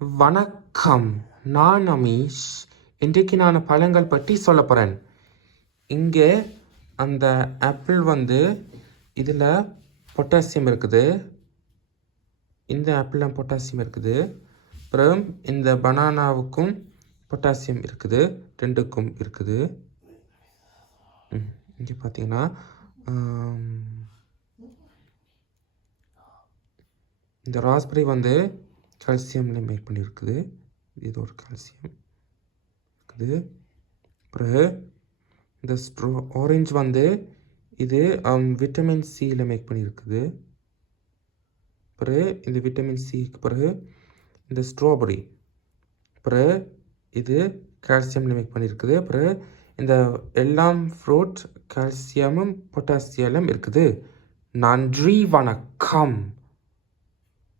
வணக்கம், நான் அமீஷ். இன்றைக்கு நான் பழங்கள் பற்றி சொல்ல போகிறேன். இங்கே அந்த ஆப்பிள் இதில் பொட்டாசியம் இருக்குது. இந்த ஆப்பிளில் பொட்டாசியம் இருக்குது. அப்புறம் இந்த பனானாவுக்கும் பொட்டாசியம் இருக்குது. ரெண்டுக்கும் இருக்குது. இங்கே பார்த்தீங்கன்னா இந்த ராஸ்பெரி கால்சியம்ல மேக் பண்ணியிருக்குது. இது ஒரு கால்சியம் இருக்குது. பிறகு இந்த ஆரஞ்சு இது விட்டமின் சியில் மேக் பண்ணியிருக்குது. பிறகு இந்த விட்டமின் சிக்கு பிறகு இந்த ஸ்ட்ராபெரி பிறகு இது கால்சியமில் மேக் பண்ணியிருக்குது. பிறகு இந்த எல்லாம் ஃப்ரூட் கால்சியமும் பொட்டாசியமும் இருக்குது. நன்றி, வணக்கம்.